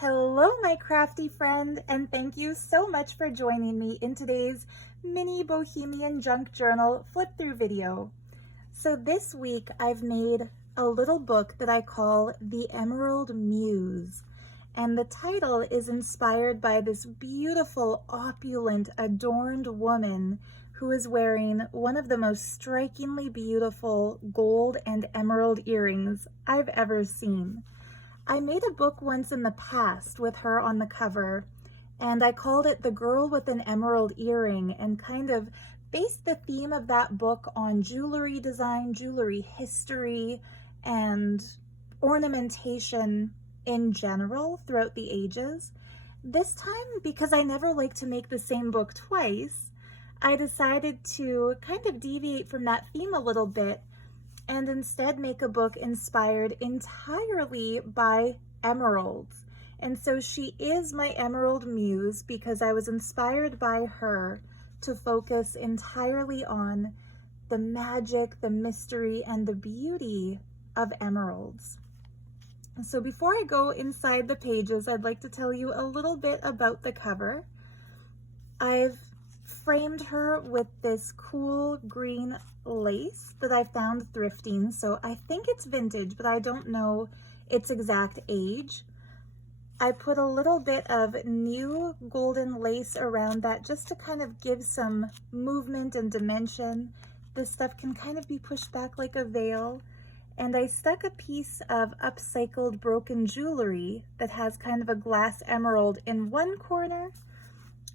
Hello, my crafty friend, and thank you so much for joining me in today's mini Bohemian junk journal flip through video. So this week I've made a little book that I call The Emerald Muse, and the title is inspired by this beautiful, opulent, adorned woman who is wearing one of the most strikingly beautiful gold and emerald earrings I've ever seen. I made a book once in the past with her on the cover, and I called it The Girl with an Emerald Earring, and kind of based the theme of that book on jewelry design, jewelry history, and ornamentation in general throughout the ages. This time, because I never like to make the same book twice, I decided to kind of deviate from that theme a little bit and instead make a book inspired entirely by emeralds. And so she is my emerald muse because I was inspired by her to focus entirely on the magic, the mystery, and the beauty of emeralds. So before I go inside the pages, I'd like to tell you a little bit about the cover. I've framed her with this cool green lace that I found thrifting, so I think it's vintage, but I don't know its exact age. I put a little bit of new golden lace around that just to kind of give some movement and dimension. This stuff can kind of be pushed back like a veil. And I stuck a piece of upcycled broken jewelry that has kind of a glass emerald in one corner,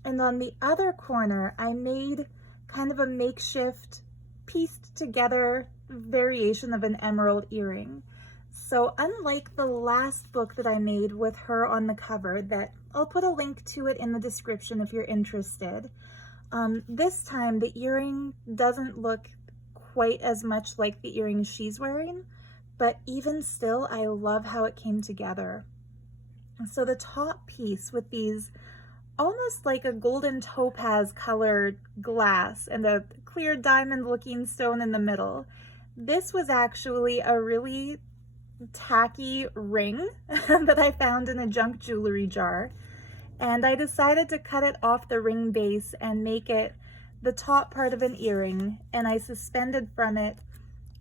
and on the other corner I made kind of a makeshift pieced together variation of an emerald earring. So unlike the last book that I made with her on the cover, that I'll put a link to it in the description if you're interested, this time the earring doesn't look quite as much like the earring she's wearing, but even still I love how it came together. So the top piece with these almost like a golden topaz colored glass and a clear diamond looking stone in the middle. This was actually a really tacky ring that I found in a junk jewelry jar, and I decided to cut it off the ring base and make it the top part of an earring, and I suspended from it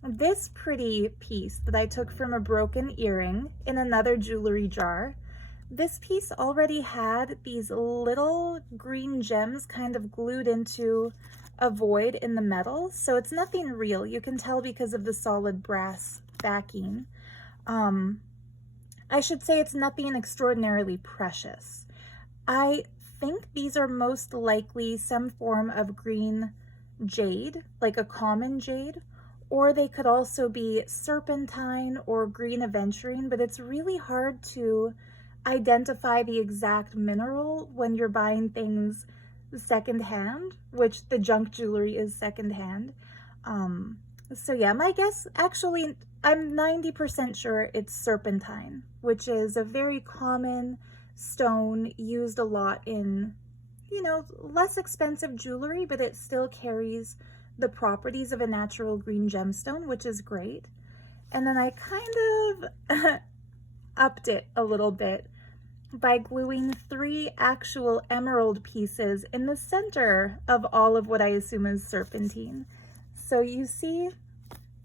this pretty piece that I took from a broken earring in another jewelry jar. This piece already had these little green gems kind of glued into a void in the metal, so it's nothing real. You can tell because of the solid brass backing. I should say it's nothing extraordinarily precious. I think these are most likely some form of green jade, like a common jade, or they could also be serpentine or green aventurine, but it's really hard to identify the exact mineral when you're buying things secondhand, which the junk jewelry is secondhand. So yeah, my guess, actually, I'm 90% sure it's serpentine, which is a very common stone used a lot in, less expensive jewelry, but it still carries the properties of a natural green gemstone, which is great. And then I kind of upped it a little bit by gluing 3 actual emerald pieces in the center of all of what I assume is serpentine. So you see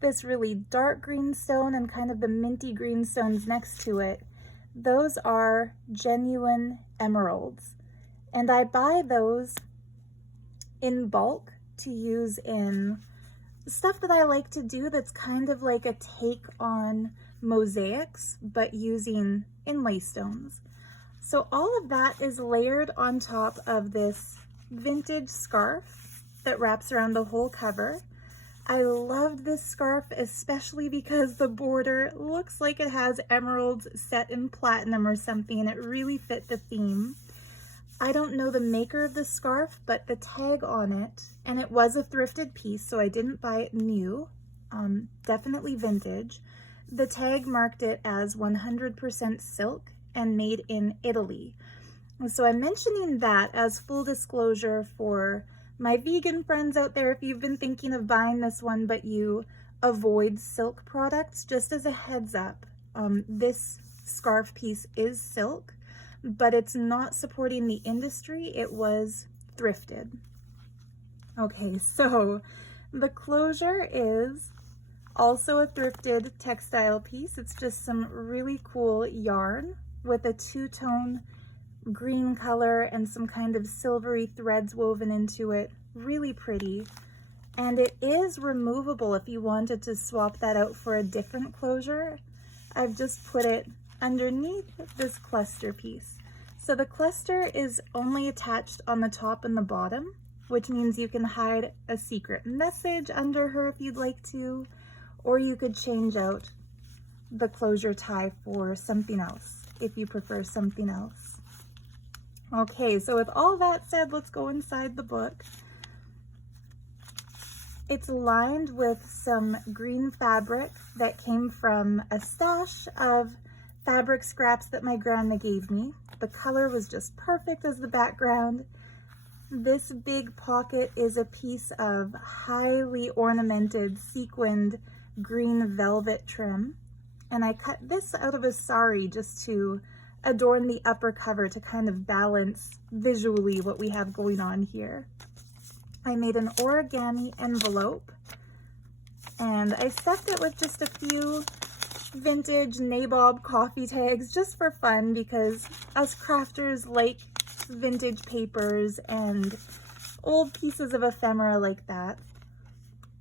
this really dark green stone and kind of the minty green stones next to it. Those are genuine emeralds, and I buy those in bulk to use in stuff that I like to do that's kind of like a take on mosaics, but using inlay stones. So all of that is layered on top of this vintage scarf that wraps around the whole cover. I loved this scarf, especially because the border looks like it has emeralds set in platinum or something, and it really fit the theme. I don't know the maker of the scarf, but the tag on it, and it was a thrifted piece, so I didn't buy it new, definitely vintage. The tag marked it as 100% silk and made in Italy. So I'm mentioning that as full disclosure for my vegan friends out there. If you've been thinking of buying this one but you avoid silk products, just as a heads up, this scarf piece is silk, but it's not supporting the industry. It was thrifted. Okay, so the closure is also a thrifted textile piece. It's just some really cool yarn with a two-tone green color and some kind of silvery threads woven into it. Really pretty. And it is removable if you wanted to swap that out for a different closure. I've just put it underneath this cluster piece. So the cluster is only attached on the top and the bottom, which means you can hide a secret message under her if you'd like to, or you could change out the closure tie for something else if you prefer something else. Okay, so with all that said, let's go inside the book. It's lined with some green fabric that came from a stash of fabric scraps that my grandma gave me. The color was just perfect as the background. This big pocket is a piece of highly ornamented sequined green velvet trim. And I cut this out of a sari just to adorn the upper cover to kind of balance visually what we have going on here. I made an origami envelope and I stuffed it with just a few vintage nabob coffee tags just for fun, because us crafters like vintage papers and old pieces of ephemera like that.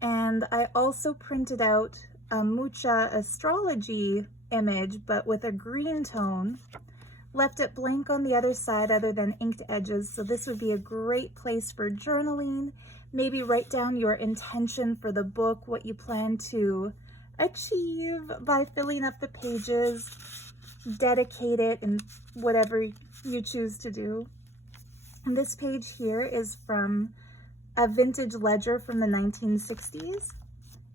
And I also printed out a Mucha astrology image, but with a green tone. Left it blank on the other side other than inked edges, so this would be a great place for journaling. Maybe write down your intention for the book, what you plan to achieve by filling up the pages, dedicate it, and whatever you choose to do. And this page here is from a vintage ledger from the 1960s.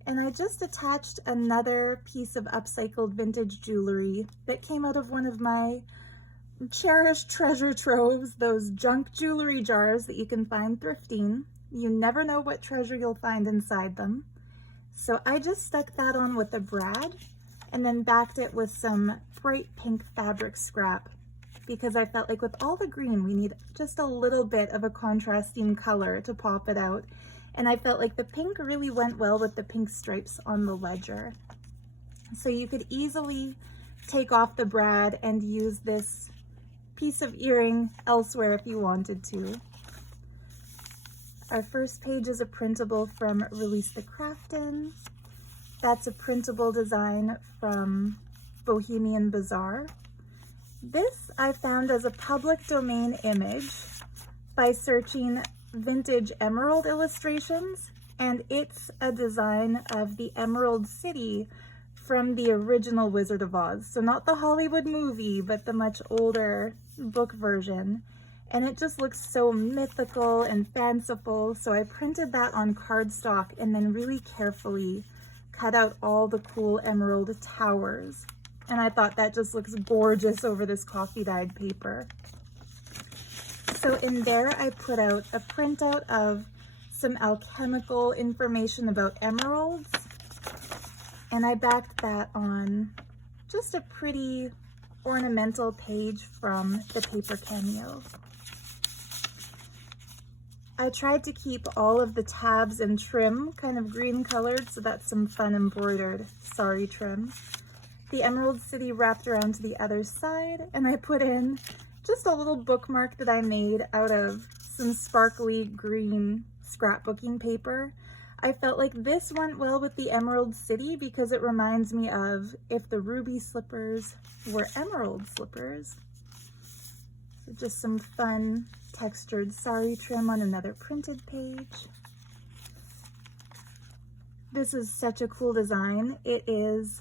And I just attached another piece of upcycled vintage jewelry that came out of one of my cherished treasure troves, those junk jewelry jars that you can find thrifting. You never know what treasure you'll find inside them. So I just stuck that on with a brad and then backed it with some bright pink fabric scrap, because I felt like with all the green, we need just a little bit of a contrasting color to pop it out. And I felt like the pink really went well with the pink stripes on the ledger. So you could easily take off the brad and use this piece of earring elsewhere if you wanted to. Our first page is a printable from Release the Craftin. That's a printable design from Bohemian Bazaar. This I found as a public domain image by searching vintage emerald illustrations, and it's a design of the Emerald City from the original Wizard of Oz. So not the Hollywood movie, but the much older book version. And it just looks so mythical and fanciful. So I printed that on cardstock and then really carefully cut out all the cool emerald towers. And I thought that just looks gorgeous over this coffee dyed paper. So in there, I put out a printout of some alchemical information about emeralds. And I backed that on just a pretty ornamental page from ThePaperCameo. I tried to keep all of the tabs and trim kind of green colored, so that's some fun embroidered sari trim. The Emerald City wrapped around to the other side, and I put in just a little bookmark that I made out of some sparkly green scrapbooking paper. I felt like this went well with the Emerald City because it reminds me of if the ruby slippers were emerald slippers. So just some fun textured sari trim on another printed page. This is such a cool design. It is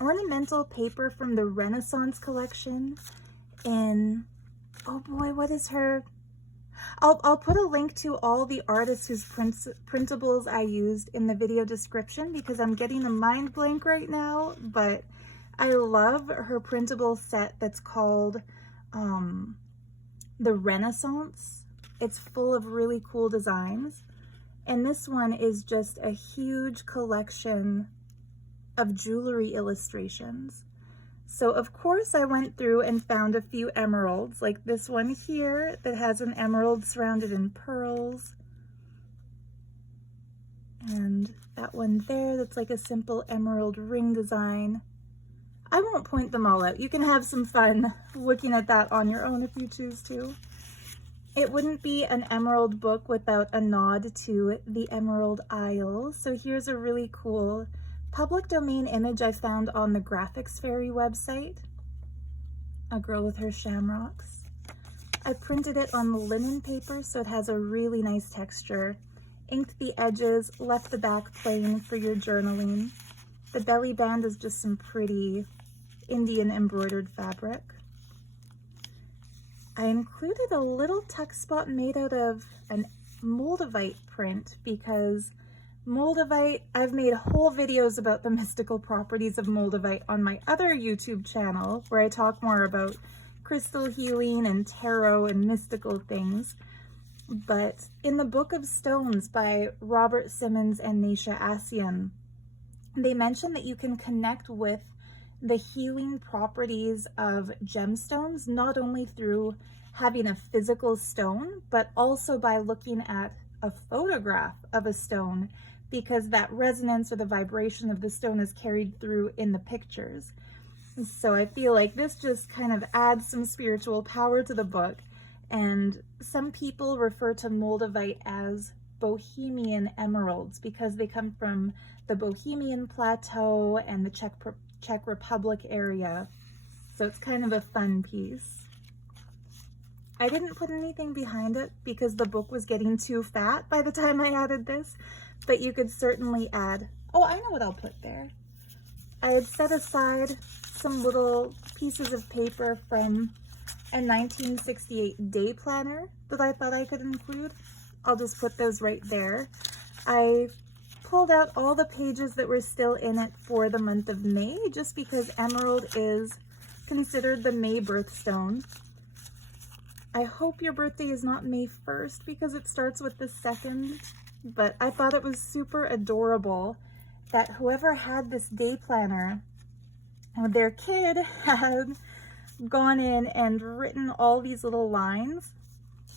ornamental paper from the Renaissance collection in, oh boy, what is her? I'll put a link to all the artists whose printables I used in the video description because I'm getting a mind blank right now, but I love her printable set that's called the Renaissance. It's full of really cool designs. And this one is just a huge collection of jewelry illustrations. So of course I went through and found a few emeralds, like this one here that has an emerald surrounded in pearls. And that one there that's like a simple emerald ring design. I won't point them all out. You can have some fun looking at that on your own if you choose to. It wouldn't be an emerald book without a nod to the Emerald Isle. So here's a really cool public domain image I found on the Graphics Fairy website. A girl with her shamrocks. I printed it on the linen paper so it has a really nice texture. Inked the edges, left the back plain for your journaling. The belly band is just some pretty Indian embroidered fabric. I included a little tuck spot made out of an moldavite print because moldavite, I've made whole videos about the mystical properties of moldavite on my other YouTube channel where I talk more about crystal healing and tarot and mystical things. But in the Book of Stones by Robert Simmons and Naisha Asian, they mention that you can connect with the healing properties of gemstones, not only through having a physical stone, but also by looking at a photograph of a stone, because that resonance or the vibration of the stone is carried through in the pictures. So I feel like this just kind of adds some spiritual power to the book. And some people refer to moldavite as Bohemian emeralds because they come from the Bohemian Plateau and the Czech Republic area. So it's kind of a fun piece. I didn't put anything behind it because the book was getting too fat by the time I added this, but you could certainly add, oh, I know what I'll put there. I had set aside some little pieces of paper from a 1968 day planner that I thought I could include. I'll just put those right there. I pulled out all the pages that were still in it for the month of May, just because emerald is considered the May birthstone. I hope your birthday is not May 1st because it starts with the 2nd, but I thought it was super adorable that whoever had this day planner, their kid had gone in and written all these little lines.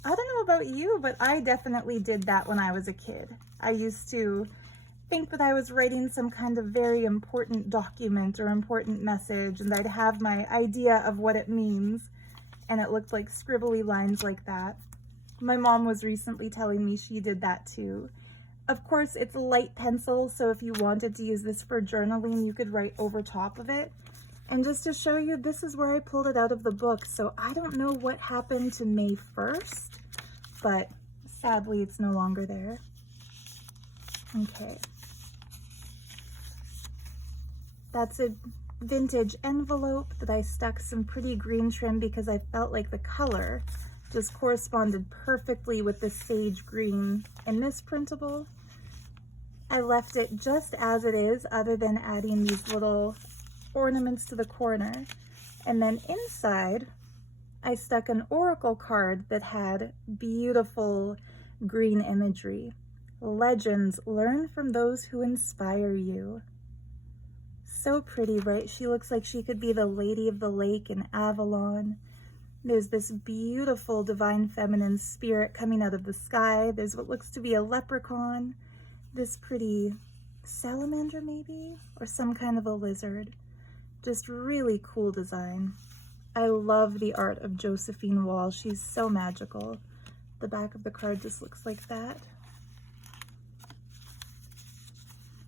I don't know about you, but I definitely did that when I was a kid. I used to think that I was writing some kind of very important document or important message, and I'd have my idea of what it means, and it looked like scribbly lines like that. My mom was recently telling me she did that too. Of course, it's a light pencil, so if you wanted to use this for journaling, you could write over top of it. And just to show you, this is where I pulled it out of the book, so I don't know what happened to May 1st, but sadly it's no longer there. Okay. That's a vintage envelope that I stuck some pretty green trim because I felt like the color just corresponded perfectly with the sage green in this printable. I left it just as it is, other than adding these little ornaments to the corner. And then inside, I stuck an oracle card that had beautiful green imagery. Legends, learn from those who inspire you. So pretty, right? She looks like she could be the Lady of the Lake in Avalon. There's this beautiful divine feminine spirit coming out of the sky. There's what looks to be a leprechaun. This pretty salamander maybe, or some kind of a lizard. Just really cool design. I love the art of Josephine Wall. She's so magical. The back of the card just looks like that.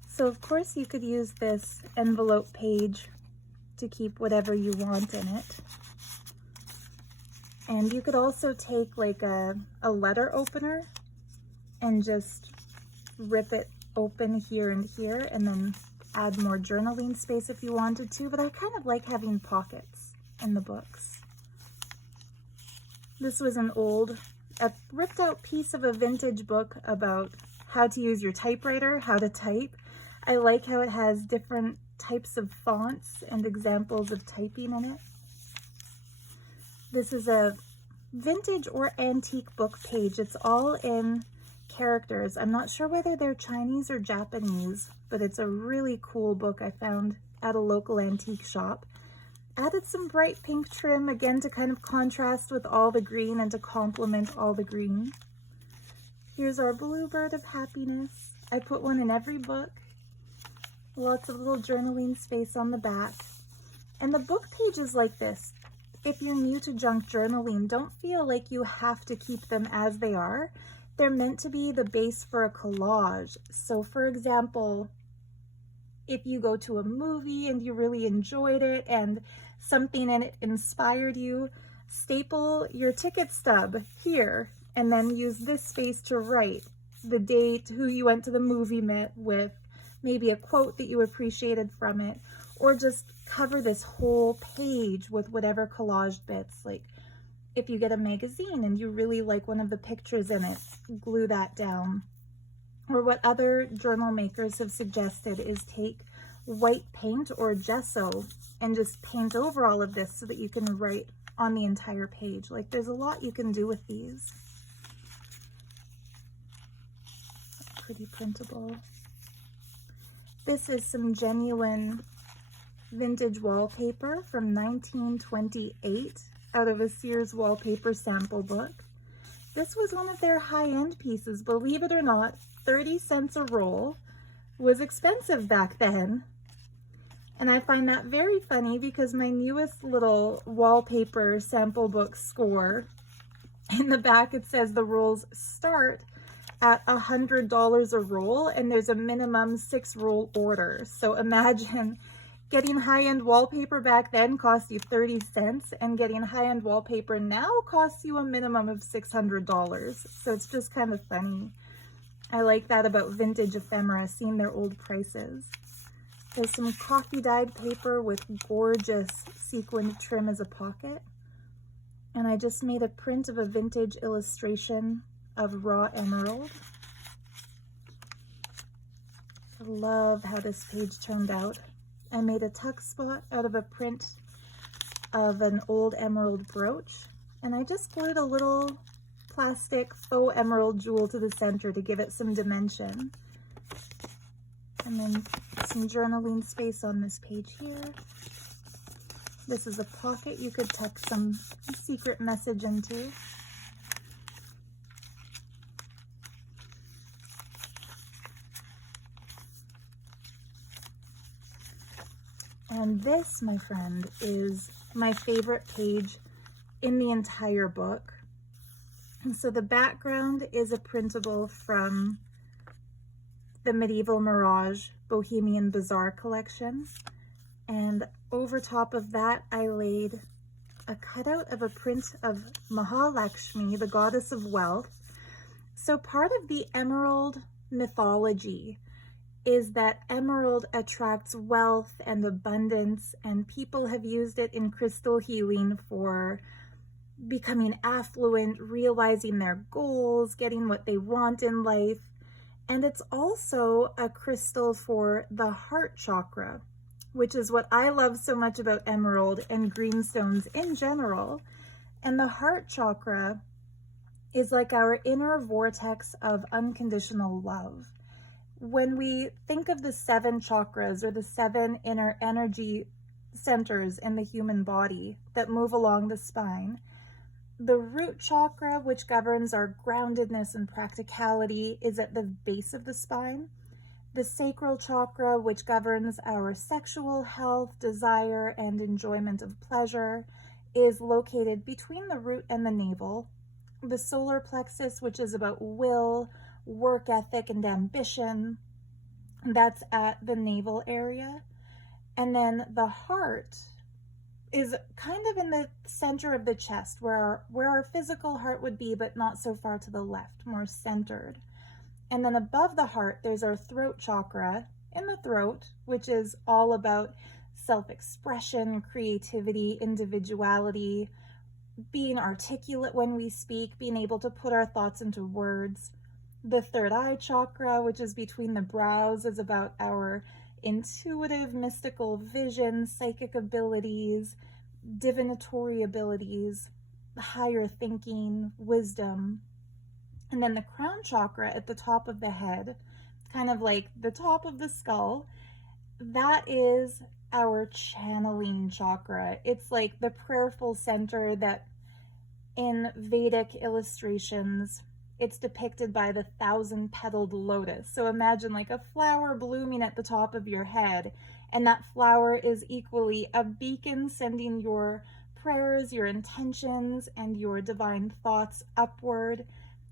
So of course you could use this envelope page to keep whatever you want in it. And you could also take like a letter opener and just rip it open here and here, and then add more journaling space if you wanted to, but I kind of like having pockets in the books. This was a ripped out piece of a vintage book about how to use your typewriter, how to type. I like how it has different types of fonts and examples of typing in it. This is a vintage or antique book page. It's all in characters. I'm not sure whether they're Chinese or Japanese, but it's a really cool book I found at a local antique shop. Added some bright pink trim, again to kind of contrast with all the green and to complement all the green. Here's our bluebird of happiness. I put one in every book. Lots of little journaling space on the back. And the book pages like this, if you're new to junk journaling, don't feel like you have to keep them as they are. They're meant to be the base for a collage. So for example, if you go to a movie and you really enjoyed it and something in it inspired you, staple your ticket stub here and then use this space to write the date, who you went to the movie with, maybe a quote that you appreciated from it, or just cover this whole page with whatever collaged bits. Like if you get a magazine and you really like one of the pictures in it, glue that down. Or what other journal makers have suggested is take white paint or gesso and just paint over all of this so that you can write on the entire page. Like there's a lot you can do with these. Pretty printable. This is some genuine vintage wallpaper from 1928 out of a Sears wallpaper sample book. This was one of their high-end pieces. Believe it or not, 30 cents a roll was expensive back then. And I find that very funny because my newest little wallpaper sample book score, in the back it says the rolls start at $100 a roll and there's a minimum 6 roll order. So imagine getting high-end wallpaper back then cost you 30 cents and getting high-end wallpaper now costs you a minimum of $600. So it's just kind of funny. I like that about vintage ephemera, seeing their old prices. There's some coffee dyed paper with gorgeous sequined trim as a pocket. And I just made a print of a vintage illustration of raw emerald. I love how this page turned out. I made a tuck spot out of a print of an old emerald brooch. And I just glued a little plastic faux emerald jewel to the center to give it some dimension. And then some journaling space on this page here. This is a pocket you could tuck some secret message into. And this, my friend, is my favorite page in the entire book. And so the background is a printable from the medieval Mirage Bohemian Bazaar collection. And over top of that, I laid a cutout of a print of Mahalakshmi, the goddess of wealth. So part of the emerald mythology is that emerald attracts wealth and abundance, and people have used it in crystal healing for becoming affluent, realizing their goals, getting what they want in life. And it's also a crystal for the heart chakra, which is what I love so much about emerald and greenstones in general. And the heart chakra is like our inner vortex of unconditional love. When we think of the 7 chakras or the 7 inner energy centers in the human body that move along the spine, the root chakra, which governs our groundedness and practicality, is at the base of the spine. The sacral chakra, which governs our sexual health, desire, and enjoyment of pleasure, is located between the root and the navel. The solar plexus, which is about will, work ethic, and ambition, that's at the navel area. And then the heart is kind of in the center of the chest, where our physical heart would be, but not so far to the left, more centered. And then above the heart, there's our throat chakra in the throat, which is all about self-expression, creativity, individuality, being articulate when we speak, being able to put our thoughts into words. The third eye chakra, which is between the brows, is about our intuitive, mystical vision, psychic abilities, divinatory abilities, higher thinking, wisdom. And then the crown chakra at the top of the head, kind of like the top of the skull, that is our channeling chakra. It's like the prayerful center that in Vedic illustrations, it's depicted by the 1,000-petaled lotus. So imagine like a flower blooming at the top of your head, and that flower is equally a beacon sending your prayers, your intentions, and your divine thoughts upward.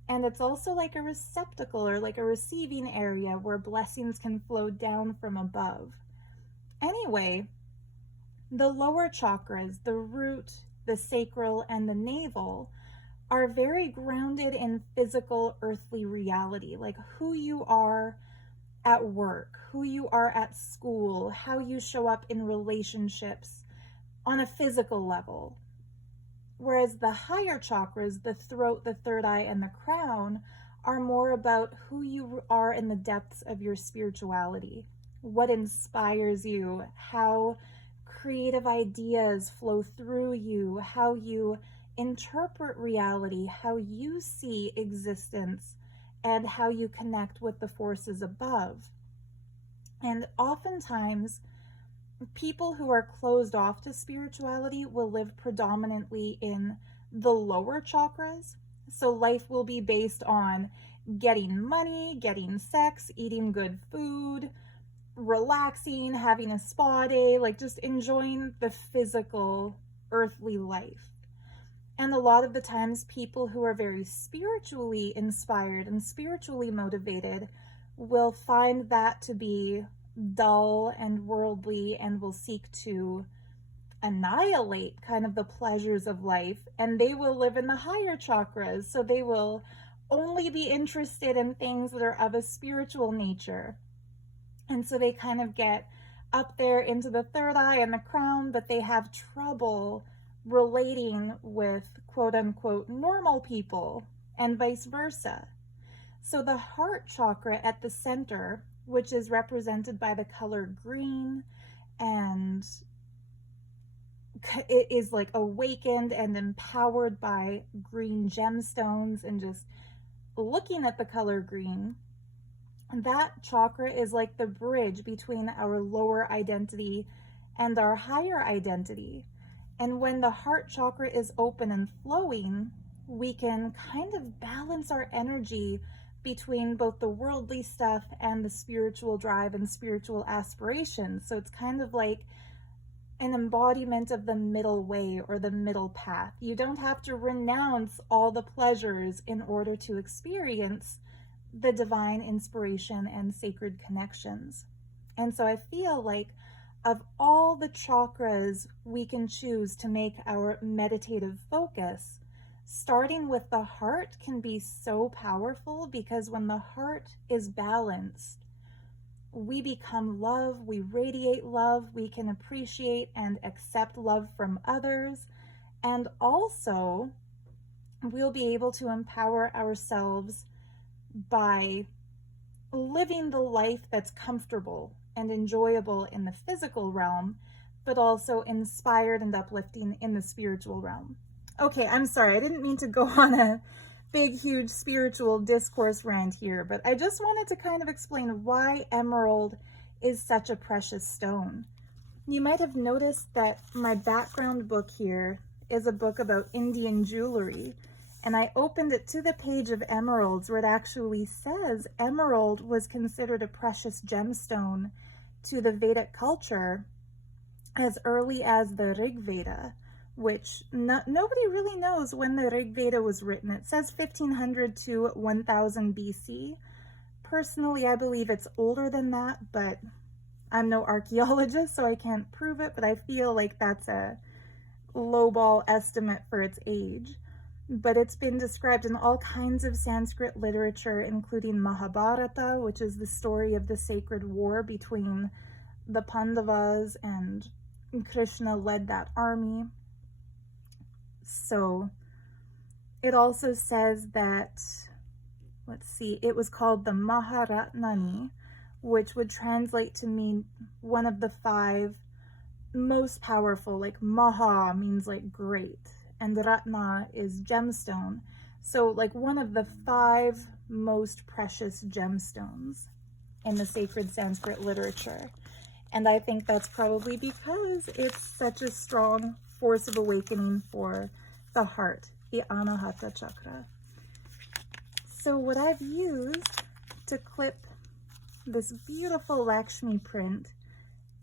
And it's also like a receptacle or like a receiving area where blessings can flow down from above. Anyway, the lower chakras, the root, the sacral, and the navel, are very grounded in physical earthly reality, like who you are at work, who you are at school, how you show up in relationships on a physical level. Whereas the higher chakras, the throat, the third eye, and the crown, are more about who you are in the depths of your spirituality, what inspires you, how creative ideas flow through you, how you interpret reality, how you see existence, and how you connect with the forces above. And oftentimes, people who are closed off to spirituality will live predominantly in the lower chakras. So life will be based on getting money, getting sex, eating good food, relaxing, having a spa day, like just enjoying the physical earthly life. And a lot of the times, people who are very spiritually inspired and spiritually motivated will find that to be dull and worldly and will seek to annihilate kind of the pleasures of life, and they will live in the higher chakras. So they will only be interested in things that are of a spiritual nature. And so they kind of get up there into the third eye and the crown, but they have trouble relating with quote unquote normal people and vice versa. So the heart chakra at the center, which is represented by the color green, and it is like awakened and empowered by green gemstones, and just looking at the color green, that chakra is like the bridge between our lower identity and our higher identity. And when the heart chakra is open and flowing, we can kind of balance our energy between both the worldly stuff and the spiritual drive and spiritual aspirations. So it's kind of like an embodiment of the middle way or the middle path. You don't have to renounce all the pleasures in order to experience the divine inspiration and sacred connections. And so I feel like of all the chakras we can choose to make our meditative focus, starting with the heart can be so powerful, because when the heart is balanced, we become love, we radiate love, we can appreciate and accept love from others, and also we'll be able to empower ourselves by living the life that's comfortable and enjoyable in the physical realm, but also inspired and uplifting in the spiritual realm. Okay, I'm sorry, I didn't mean to go on a big, huge spiritual discourse rant here, but I just wanted to kind of explain why emerald is such a precious stone. You might have noticed that my background book here is a book about Indian jewelry, and I opened it to the page of emeralds where it actually says emerald was considered a precious gemstone to the Vedic culture as early as the Rig Veda, which nobody really knows when the Rig Veda was written. It says 1500 to 1000 BC. Personally, I believe it's older than that, but I'm no archaeologist, so I can't prove it, but I feel like that's a lowball estimate for its age. But it's been described in all kinds of Sanskrit literature, including Mahabharata, which is the story of the sacred war between the Pandavas, and Krishna led that army. So it also says that, let's see, it was called the Maharatnani, which would translate to mean one of the 5 most powerful. Like Maha means like great, and Ratna is gemstone. So like one of the 5 most precious gemstones in the sacred Sanskrit literature. And I think that's probably because it's such a strong force of awakening for the heart, the Anahata Chakra. So what I've used to clip this beautiful Lakshmi print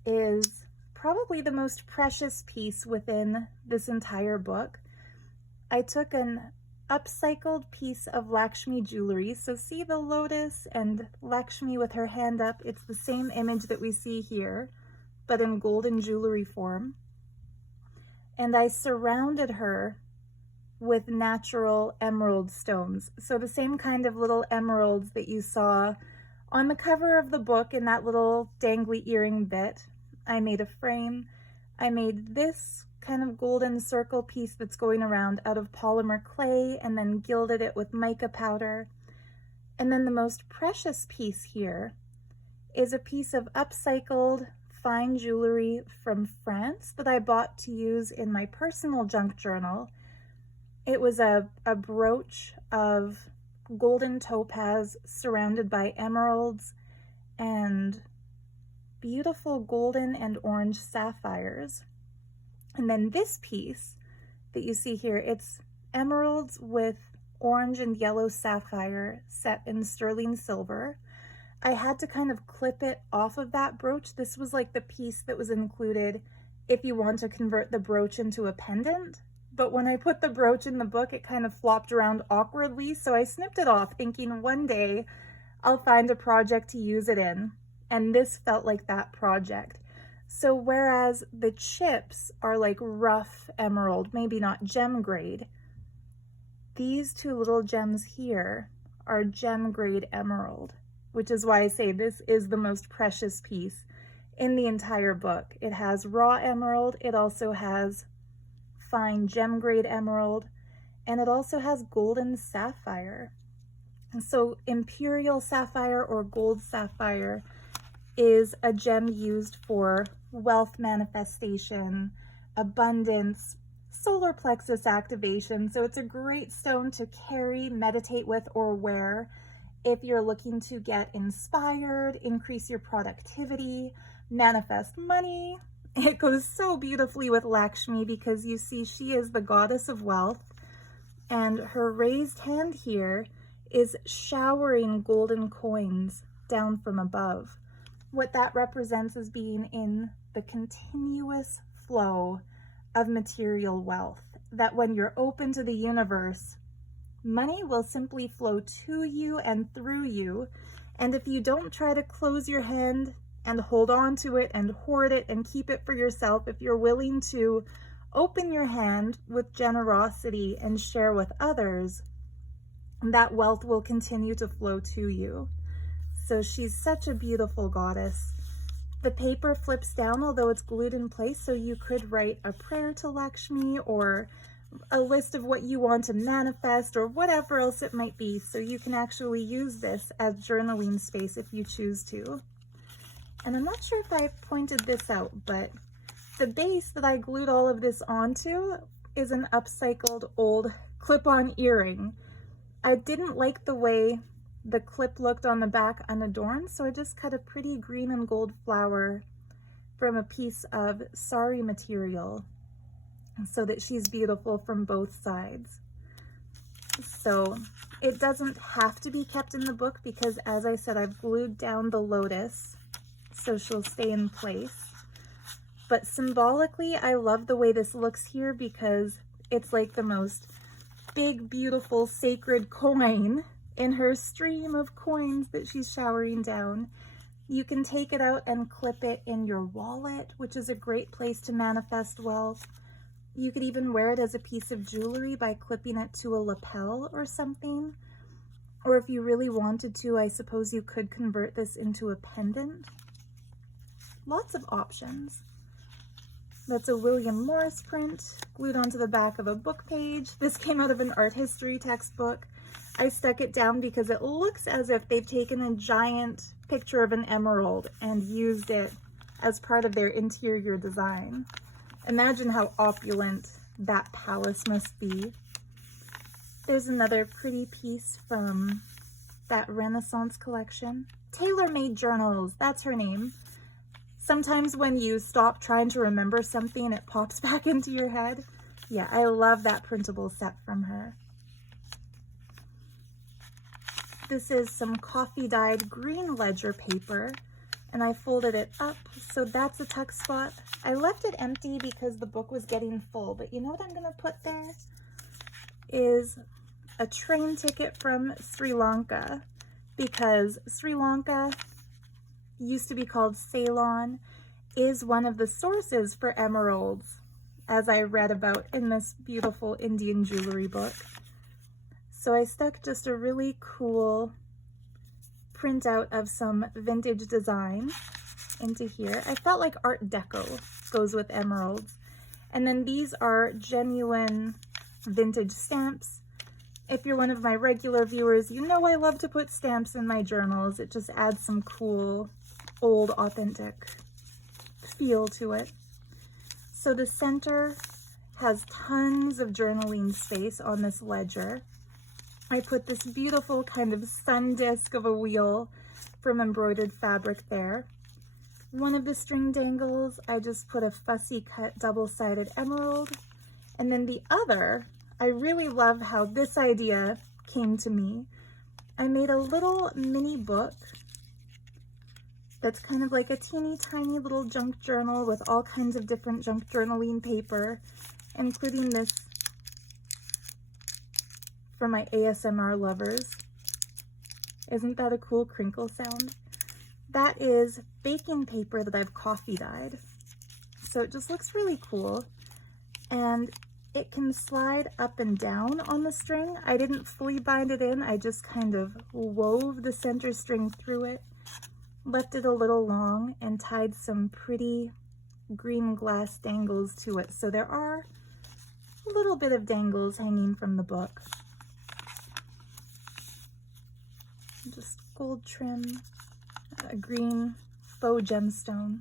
is probably the most precious piece within this entire book. I took an upcycled piece of Lakshmi jewelry. So see the lotus and Lakshmi with her hand up. It's the same image that we see here, but in golden jewelry form. And I surrounded her with natural emerald stones. So the same kind of little emeralds that you saw on the cover of the book in that little dangly earring bit. I made a frame. I made this kind of golden circle piece that's going around out of polymer clay and then gilded it with mica powder. And then the most precious piece here is a piece of upcycled fine jewelry from France that I bought to use in my personal junk journal. It was a brooch of golden topaz surrounded by emeralds and beautiful golden and orange sapphires. And then this piece that you see here, it's emeralds with orange and yellow sapphire set in sterling silver. I had to kind of clip it off of that brooch. This was like the piece that was included if you want to convert the brooch into a pendant. But when I put the brooch in the book, it kind of flopped around awkwardly, so I snipped it off, thinking one day I'll find a project to use it in. And this felt like that project. So whereas the chips are like rough emerald, maybe not gem grade, these two little gems here are gem grade emerald, which is why I say this is the most precious piece in the entire book. It has raw emerald, it also has fine gem grade emerald, and it also has golden sapphire. And so imperial sapphire or gold sapphire is a gem used for wealth manifestation, abundance, solar plexus activation. So it's a great stone to carry, meditate with, or wear if you're looking to get inspired, increase your productivity, manifest money. It goes so beautifully with Lakshmi because you see she is the goddess of wealth, and her raised hand here is showering golden coins down from above. What that represents is being in the continuous flow of material wealth, that when you're open to the universe, money will simply flow to you and through you. And if you don't try to close your hand and hold on to it and hoard it and keep it for yourself, if you're willing to open your hand with generosity and share with others, that wealth will continue to flow to you. So she's such a beautiful goddess. The paper flips down, although it's glued in place, so you could write a prayer to Lakshmi or a list of what you want to manifest or whatever else it might be. So you can actually use this as journaling space if you choose to. And I'm not sure if I pointed this out, but the base that I glued all of this onto is an upcycled old clip-on earring. I didn't like the way the clip looked on the back unadorned, so I just cut a pretty green and gold flower from a piece of sari material so that she's beautiful from both sides. So it doesn't have to be kept in the book because, as I said, I've glued down the lotus so she'll stay in place. But symbolically, I love the way this looks here because it's like the most big, beautiful, sacred coin in her stream of coins that she's showering down. You can take it out and clip it in your wallet, which is a great place to manifest wealth. You could even wear it as a piece of jewelry by clipping it to a lapel or something. Or if you really wanted to, I suppose you could convert this into a pendant. Lots of options. That's a William Morris print glued onto the back of a book page. This came out of an art history textbook. I stuck it down because it looks as if they've taken a giant picture of an emerald and used it as part of their interior design. Imagine how opulent that palace must be. There's another pretty piece from that Renaissance collection. TaylorMadeJournals, that's her name. Sometimes when you stop trying to remember something, it pops back into your head. Yeah, I love that printable set from her. This is some coffee dyed green ledger paper, and I folded it up, so that's a tuck spot. I left it empty because the book was getting full, but you know what I'm gonna put there? Is a train ticket from Sri Lanka, because Sri Lanka used to be called Ceylon, is one of the sources for emeralds, as I read about in this beautiful Indian jewelry book. So I stuck just a really cool printout of some vintage design into here. I felt like Art Deco goes with emeralds. And then these are genuine vintage stamps. If you're one of my regular viewers, you know I love to put stamps in my journals. It just adds some cool, old, authentic feel to it. So the center has tons of journaling space on this ledger. I put this beautiful kind of sun disc of a wheel from embroidered fabric there. One of the string dangles, I just put a fussy cut double-sided emerald. And then the other, I really love how this idea came to me. I made a little mini book that's kind of like a teeny tiny little junk journal with all kinds of different junk journaling paper, including this for my ASMR lovers. Isn't that a cool crinkle sound? That is baking paper that I've coffee dyed. So it just looks really cool. And it can slide up and down on the string. I didn't fully bind it in, I just kind of wove the center string through it, left it a little long, and tied some pretty green glass dangles to it. So there are a little bit of dangles hanging from the book. Just gold trim, a green faux gemstone.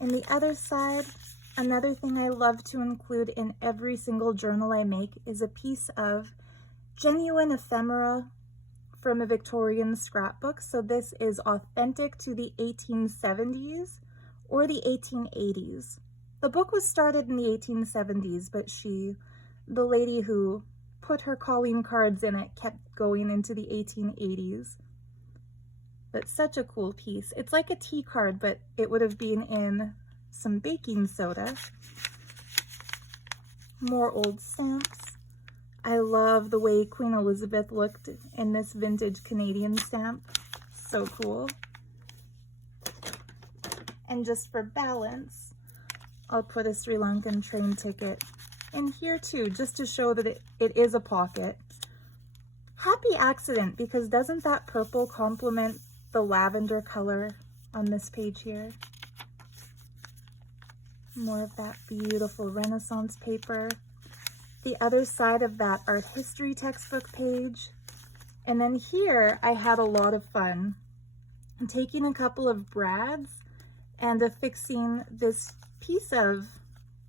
And the other side, another thing I love to include in every single journal I make is a piece of genuine ephemera from a Victorian scrapbook. So this is authentic to the 1870s or the 1880s. The book was started in the 1870s, but the lady who put her calling cards in it, kept going into the 1880s. But such a cool piece. It's like a tea card, but it would have been in some baking soda. More old stamps. I love the way Queen Elizabeth looked in this vintage Canadian stamp. So cool. And just for balance, I'll put a Sri Lankan train ticket in here too, just to show that it is a pocket. Happy accident, because doesn't that purple complement the lavender color on this page here? More of that beautiful Renaissance paper. The other side of that art history textbook page. And then here I had a lot of fun. I'm taking a couple of brads and affixing this piece of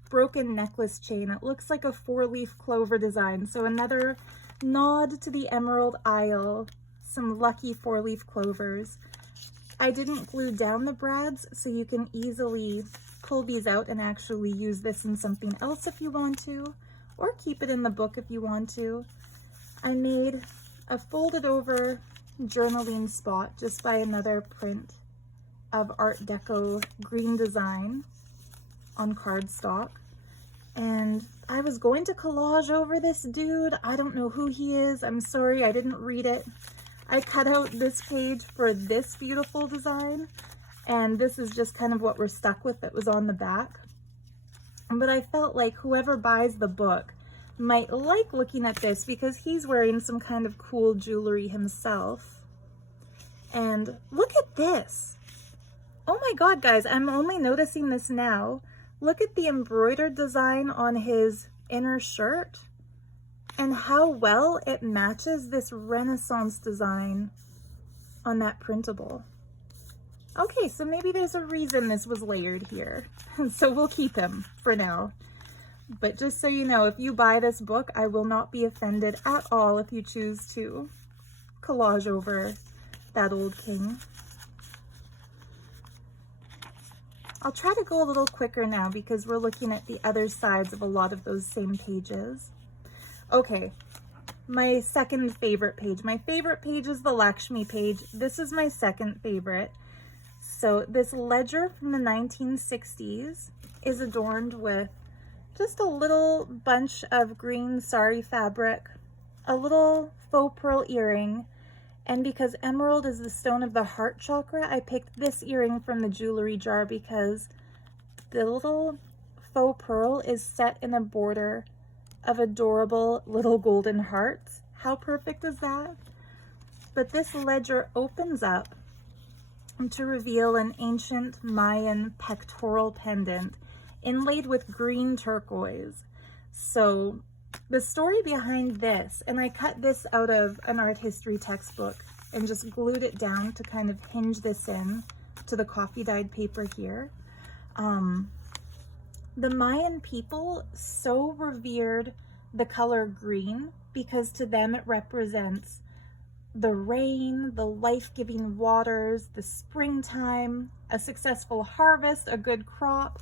broken necklace chain. It looks like a 4-leaf clover design, so another nod to the Emerald Isle, some lucky 4-leaf clovers. I didn't glue down the brads, so you can easily pull these out and actually use this in something else if you want to, or keep it in the book if you want to. I made a folded over journaling spot just by another print of Art Deco green design on cardstock. And I was going to collage over this dude. I don't know who he is. I'm sorry, I didn't read it. I cut out this page for this beautiful design, and this is just kind of what we're stuck with that was on the back. But I felt like whoever buys the book might like looking at this because he's wearing some kind of cool jewelry himself. And look at this. Oh my God, guys, I'm only noticing this now. Look at the embroidered design on his inner shirt and how well it matches this Renaissance design on that printable. Okay, so maybe there's a reason this was layered here. So we'll keep him for now. But just so you know, if you buy this book, I will not be offended at all if you choose to collage over that old king. I'll try to go a little quicker now because we're looking at the other sides of a lot of those same pages. Okay, my second favorite page. My favorite page is the Lakshmi page. This is my second favorite. So this ledger from the 1960s is adorned with just a little bunch of green sari fabric, a little faux pearl earring, and because emerald is the stone of the heart chakra, I picked this earring from the jewelry jar because the little faux pearl is set in a border of adorable little golden hearts. How perfect is that? But this ledger opens up to reveal an ancient Mayan pectoral pendant inlaid with green turquoise. So the story behind this, and I cut this out of an art history textbook and just glued it down to kind of hinge this in to the coffee dyed paper here. The Mayan people so revered the color green because to them it represents the rain, the life-giving waters, the springtime, a successful harvest, a good crop.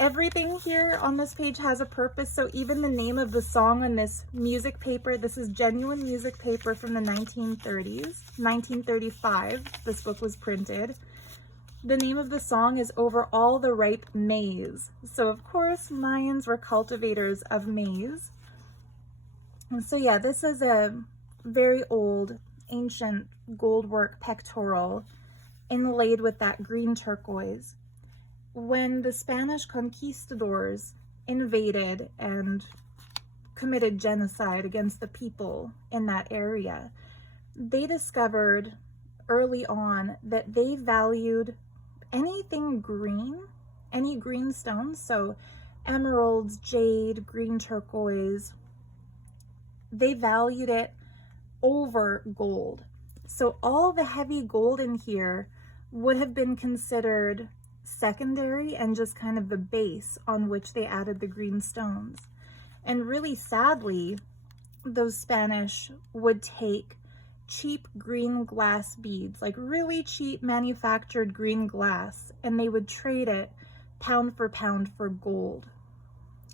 Everything here on this page has a purpose, so even the name of the song on this music paper, this is genuine music paper from the 1930s, 1935, this book was printed. The name of the song is Over All the Ripe Maize. So of course, Mayans were cultivators of maize. And so yeah, this is a very old, ancient goldwork pectoral inlaid with that green turquoise. When the Spanish conquistadors invaded and committed genocide against the people in that area, they discovered early on that they valued anything green, any green stones, so emeralds, jade, green turquoise, they valued it over gold. So all the heavy gold in here would have been considered secondary and just kind of the base on which they added the green stones. And really sadly, those Spanish would take cheap green glass beads, like really cheap manufactured green glass, and they would trade it pound for gold.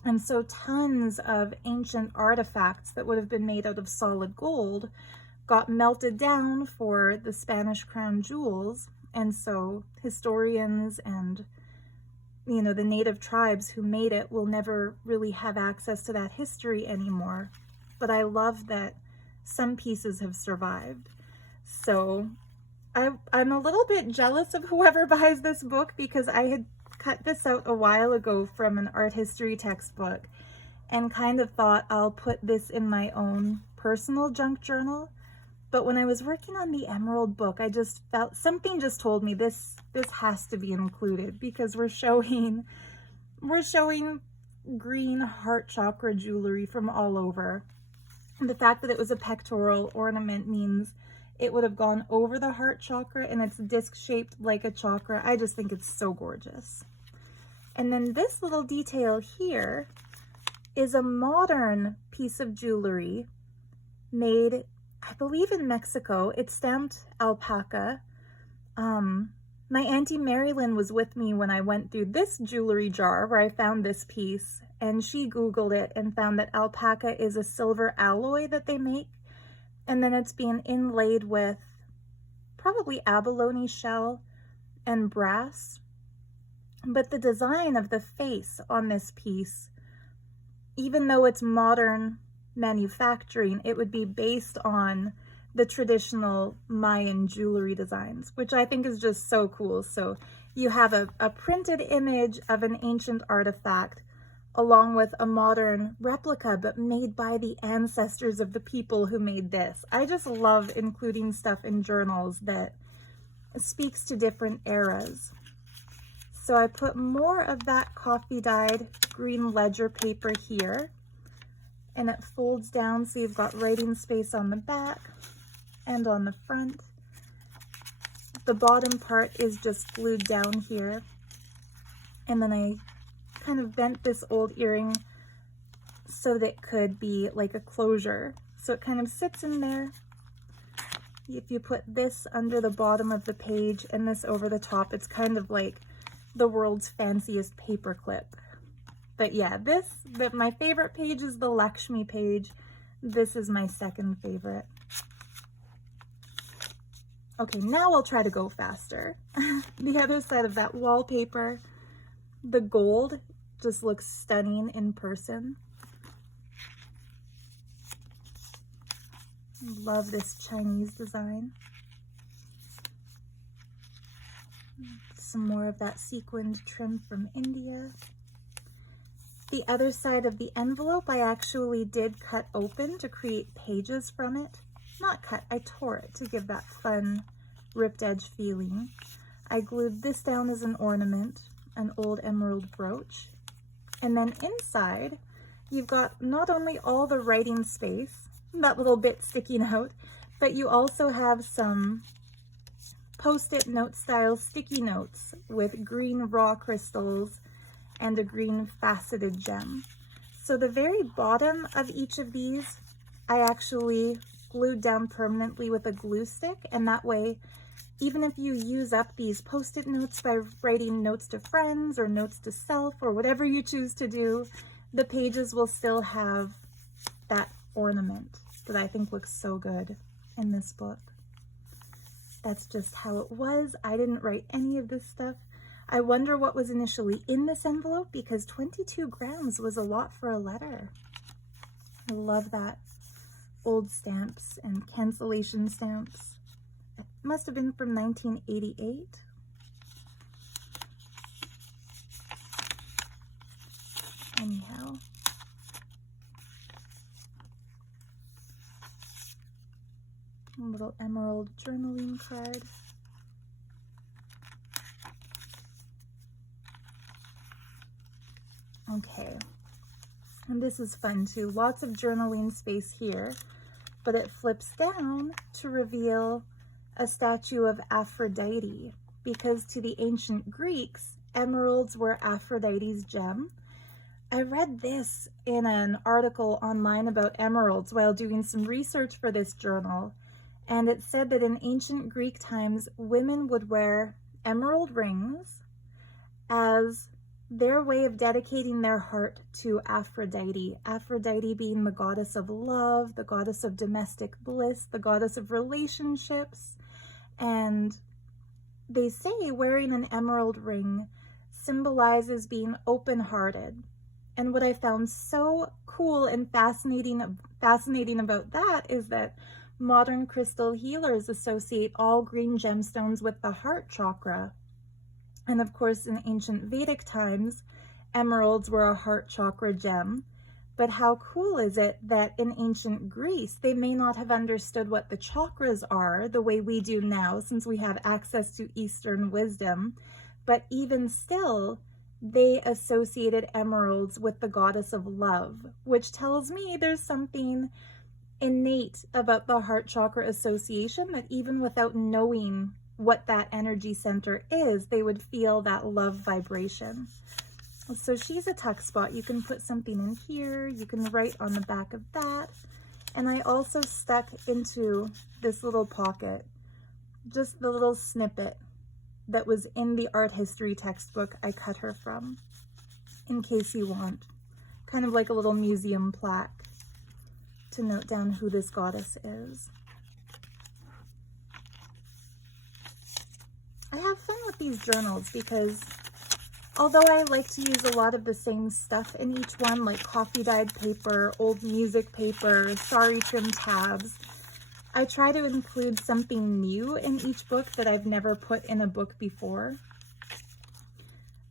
And so tons of ancient artifacts that would have been made out of solid gold got melted down for the Spanish crown jewels. And so historians and, you know, the native tribes who made it will never really have access to that history anymore. But I love that some pieces have survived. So I'm a little bit jealous of whoever buys this book because I had cut this out a while ago from an art history textbook and kind of thought I'll put this in my own personal junk journal. But when I was working on the emerald book, I just felt something just told me this has to be included because we're showing green heart chakra jewelry from all over. And the fact that it was a pectoral ornament means it would have gone over the heart chakra and it's disc shaped like a chakra. I just think it's so gorgeous. And then this little detail here is a modern piece of jewelry made, I believe, in Mexico. It's stamped alpaca. My Auntie Marilyn was with me when I went through this jewelry jar where I found this piece, and she Googled it and found that alpaca is a silver alloy that they make, and then it's being inlaid with probably abalone shell and brass. But the design of the face on this piece, even though it's modern manufacturing, it would be based on the traditional Mayan jewelry designs, which I think is just so cool. So you have a printed image of an ancient artifact along with a modern replica, but made by the ancestors of the people who made this. I just love including stuff in journals that speaks to different eras. So I put more of that coffee dyed green ledger paper here, and it folds down so you've got writing space on the back and on the front. The bottom part is just glued down here, and then I kind of bent this old earring so that it could be like a closure. So it kind of sits in there. If you put this under the bottom of the page and this over the top, it's kind of like the world's fanciest paper clip. But yeah, my favorite page is the Lakshmi page. This is my second favorite. Okay, now I'll try to go faster. The other side of that wallpaper, the gold just looks stunning in person. Love this Chinese design. Some more of that sequined trim from India. The other side of the envelope I actually did cut open to create pages from it. Not cut, I tore it to give that fun ripped edge feeling. I glued this down as an ornament, an old emerald brooch. And then inside, you've got not only all the writing space, that little bit sticking out, but you also have some Post-it note style sticky notes with green raw crystals and a green faceted gem. So the very bottom of each of these, I actually glued down permanently with a glue stick, and that way, even if you use up these Post-it notes by writing notes to friends or notes to self or whatever you choose to do, the pages will still have that ornament that I think looks so good in this book. That's just how it was. I didn't write any of this stuff. I wonder what was initially in this envelope, because 22 grams was a lot for a letter. I love that. Old stamps and cancellation stamps. It must have been from 1988. Anyhow. A little emerald journaling card. Okay, and this is fun too. Lots of journaling space here, but it flips down to reveal a statue of Aphrodite, because to the ancient Greeks, emeralds were Aphrodite's gem. I read this in an article online about emeralds while doing some research for this journal, and it said that in ancient Greek times, women would wear emerald rings as their way of dedicating their heart to Aphrodite. Aphrodite being the goddess of love, the goddess of domestic bliss, the goddess of relationships. And they say wearing an emerald ring symbolizes being open-hearted. And what I found so cool and fascinating about that is that modern crystal healers associate all green gemstones with the heart chakra. And of course, in ancient Vedic times, emeralds were a heart chakra gem. But how cool is it that in ancient Greece, they may not have understood what the chakras are the way we do now, since we have access to Eastern wisdom. But even still, they associated emeralds with the goddess of love, which tells me there's something innate about the heart chakra association, that even without knowing what that energy center is, they would feel that love vibration. So she's a tuck spot. You can put something in here. You can write on the back of that. And I also stuck into this little pocket just the little snippet that was in the art history textbook I cut her from, in case you want. Kind of like a little museum plaque to note down who this goddess is. I have fun with these journals because although I like to use a lot of the same stuff in each one, like coffee dyed paper, old music paper, sari trim tabs, I try to include something new in each book that I've never put in a book before.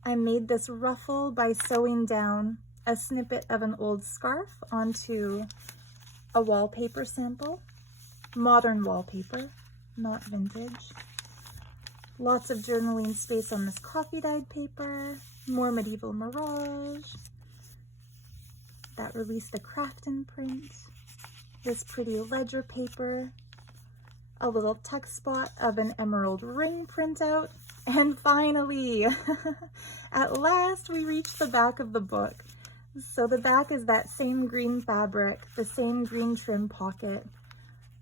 I made this ruffle by sewing down a snippet of an old scarf onto a wallpaper sample, modern wallpaper, not vintage. Lots of journaling space on this coffee dyed paper, more medieval Mirage. That released the Craftin print. This pretty ledger paper, a little tuck spot of an emerald ring printout, and finally, at last we reached the back of the book. So the back is that same green fabric, the same green trim pocket.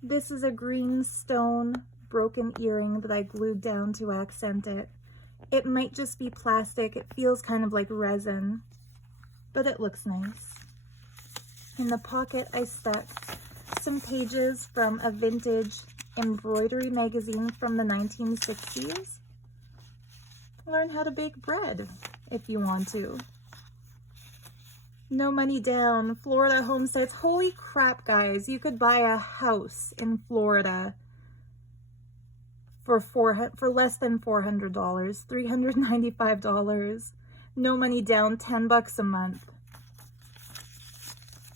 This is a green stone broken earring that I glued down to accent it. It might just be plastic. It feels kind of like resin, but it looks nice. In the pocket, I stuck some pages from a vintage embroidery magazine from the 1960s. Learn how to bake bread if you want to. No money down, Florida homesteads. Holy crap, guys. You could buy a house in Florida for less than $400, $395. No money down, $10 a month.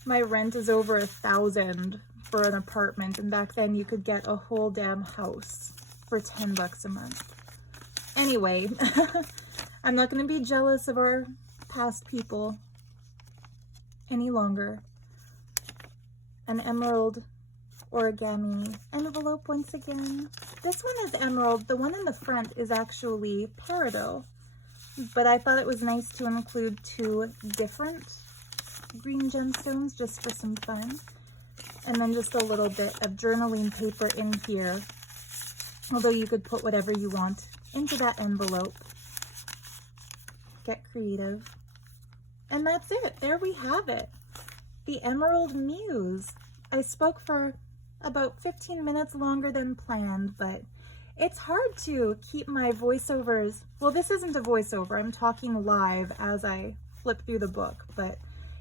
My rent is over $1,000 for an apartment, and back then you could get a whole damn house for $10 a month. Anyway, I'm not going to be jealous of our past people any longer. An emerald origami envelope once again. This one is emerald. The one in the front is actually peridot, but I thought it was nice to include two different green gemstones just for some fun. And then just a little bit of journaling paper in here, although you could put whatever you want into that envelope. Get creative. And that's it. There we have it. The Emerald Muse. I spoke for about 15 minutes longer than planned, but it's hard to keep my voiceovers. Well, this isn't a voiceover. I'm talking live as I flip through the book, but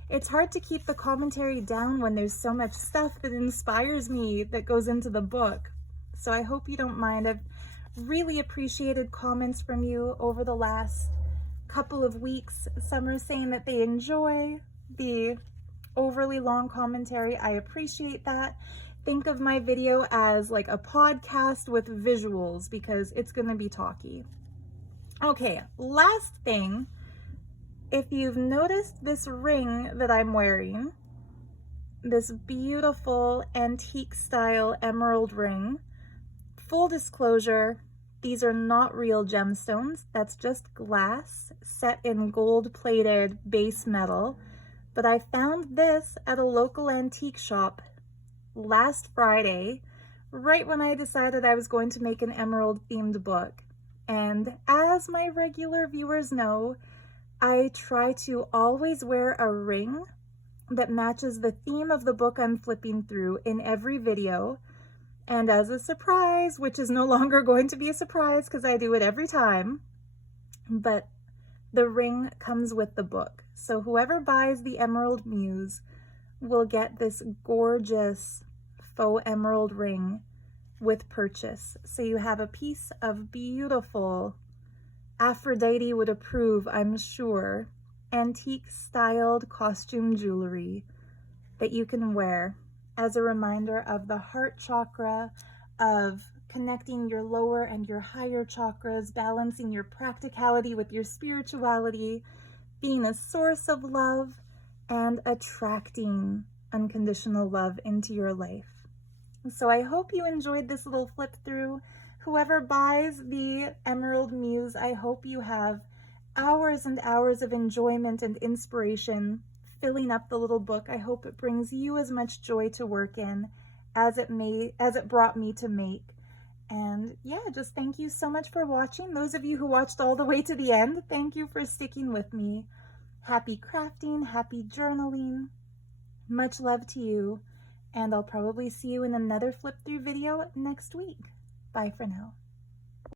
it's hard to keep the commentary down when there's so much stuff that inspires me that goes into the book. So I hope you don't mind. I've really appreciated comments from you over the last couple of weeks. Some are saying that they enjoy the overly long commentary. I appreciate that. Think of my video as like a podcast with visuals because it's going to be talky. Okay, last thing. If you've noticed this ring that I'm wearing, this beautiful antique style emerald ring, full disclosure, these are not real gemstones. That's just glass set in gold-plated base metal. But I found this at a local antique shop last Friday, right when I decided I was going to make an emerald-themed book. And as my regular viewers know, I try to always wear a ring that matches the theme of the book I'm flipping through in every video. And as a surprise, which is no longer going to be a surprise because I do it every time, but the ring comes with the book. So whoever buys the Emerald Muse will get this gorgeous faux emerald ring with purchase. So you have a piece of beautiful, Aphrodite would approve, I'm sure, antique styled costume jewelry that you can wear as a reminder of the heart chakra, of connecting your lower and your higher chakras, balancing your practicality with your spirituality, being a source of love, and attracting unconditional love into your life. So I hope you enjoyed this little flip through. Whoever buys the Emerald Muse, I hope you have hours and hours of enjoyment and inspiration filling up the little book. I hope it brings you as much joy to work in as it brought me to make. And yeah, just thank you so much for watching. Those of you who watched all the way to the end, thank you for sticking with me. Happy crafting, happy journaling. Much love to you. And I'll probably see you in another flip through video next week. Bye for now.